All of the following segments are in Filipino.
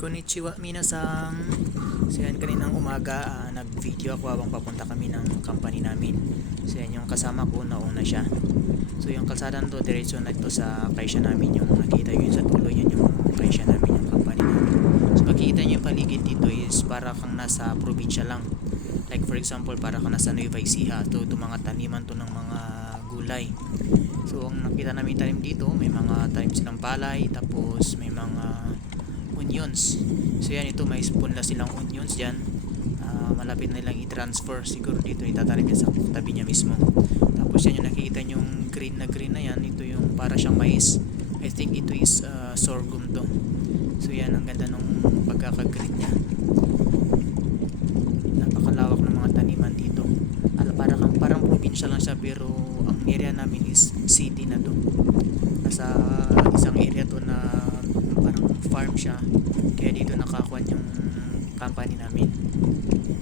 Konnichiwa minasang. So yan, kaninang umaga nag-video ako habang papunta kami ng company namin. So yan, yung kasama ko nauna siya. So yung kalsada to, diretso na ito sa kaisya namin. Yung nakita yun sa tulo, yun yung kaisya namin, yung company namin. So makikita nyo yung paligid dito is para kang nasa probinsya lang. Like for example, para kang nasa Nueva Ecija. Ito mga taniman to ng mga gulay. So ang nakita namin tanim dito, may mga tanim silang palay, tapos may mga onions. So yan, ito may punla silang onions dyan. Malapit na lang i-transfer siguro dito, itatanim yan sa tabi niya mismo. Tapos yan yung nakikita yung green na yan, ito yung para siyang mais. I think ito is sorghum to. So yan, ang ganda nung pagkaka-green niya. Napakalawak ng mga taniman dito. Parang probinsya lang siya, pero ang area namin is city na to. Nasa isang area to na parang farm siya, kaya dito nakakuan yung company namin.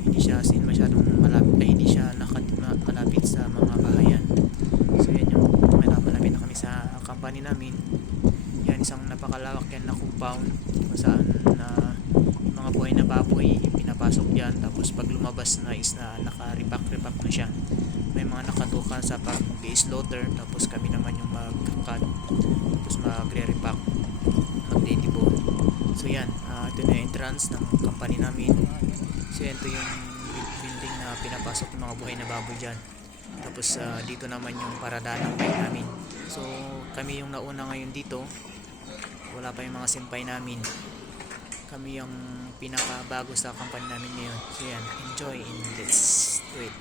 Hindi siya masyadong malapit, hindi siya malapit sa mga bahayan. So yan, yung malapit na kami sa company namin. Yan, isang napakalawak yan na compound kung saan na mga buhay na baboy pinapasok dyan, tapos pag lumabas na is na naka-repack na siya. May mga nakatukan sa pag-slaughter, tapos kami naman yung mag-cut, tapos magre-repack, mag-deliver. So yan, ito na yung entrance ng company namin. So yan, ito yung building na pinapasok ng mga buhay na baboy dyan. Tapos dito naman yung paradaan ng bike namin. So kami yung nauna ngayon dito, wala pa yung mga senpai namin. Kami yung pinakabago sa company namin ngayon. So yan, enjoy and let's do it.